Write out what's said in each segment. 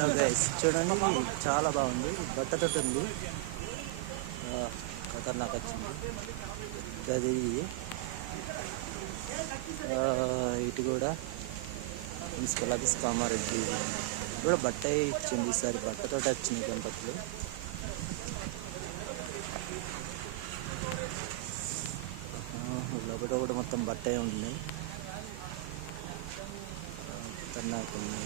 Hello guys చూడండి చాలా బాగుంది. బట్టతోటి ఉంది. ఆ, ఖతర్నాక్ వచ్చింది. గది ఇటు కూడా మున్సిపల్ ఆఫీస్ కామారెడ్డి. కూడా బట్ట ఇచ్చింది ఈసారి. బట్టతోటి వచ్చింది గణపతులు. లోపల కూడా మొత్తం బట్టే ఉంది. ఆ, ఖతర్నాక్ ఉంది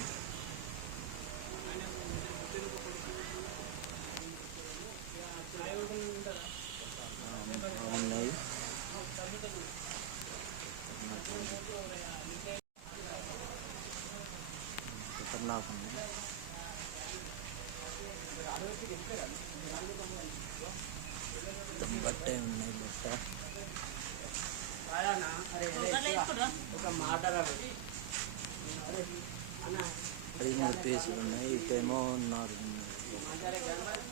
బాగున్నాయి ఖతర్నాక్ ఉంది మొత్తం బట్టే ఉన్నాయి బట్ట అది మూడు పీసులు ఉన్నాయి ఇటేమో నాలుగు ఉన్నాయి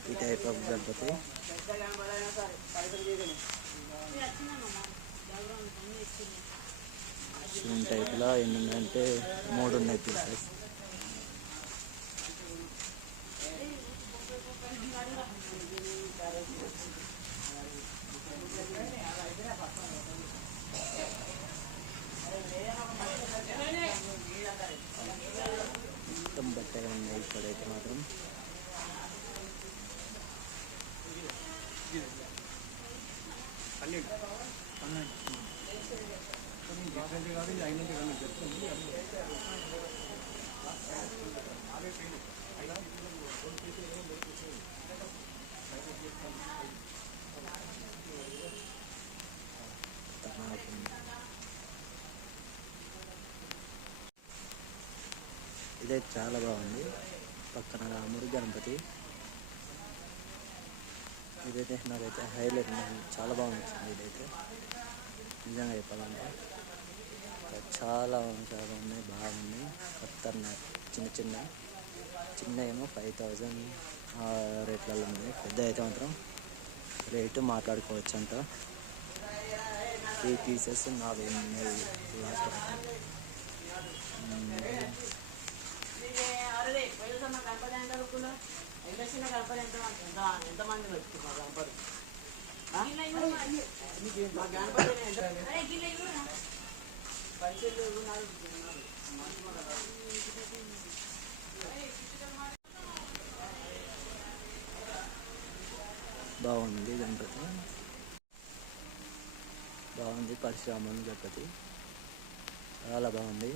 ఈ టైప్ ఆఫ్ గణపతి శివన్ టైప్లో ఎన్ని ఉన్నాయంటే మూడు ఉన్నాయి పీసెస్. మొత్తం బట్టే ఉన్నాయి ఇక్కడైతే మాత్రం. ఇదైతే చాలా బాగుంది. పక్కన రాముడు గణపతి. ఇదైతే నాకైతే హైలైట్ చాలా బాగా నచ్చింది ఇదైతే నిజంగా చెప్పాలంటే. చాలా చాలా ఉన్నాయి బాగున్నాయి. ఖతర్నాక్ చిన్న చిన్న చిన్న ఏమో ఫైవ్ థౌజండ్ రేట్లలో ఉన్నాయి. పెద్ద అయితే మాత్రం రేటు మాట్లాడుకోవచ్చు అంట త్రీ పీసెస్ నాలుగు ఉన్నాయి లాస్ట్ ఎంతమంది పెట్టుకున్నారు గణపతి బాగుంది గణపతి. బాగుంది పరశురామన్ గణపతి. చాలా బాగుంది.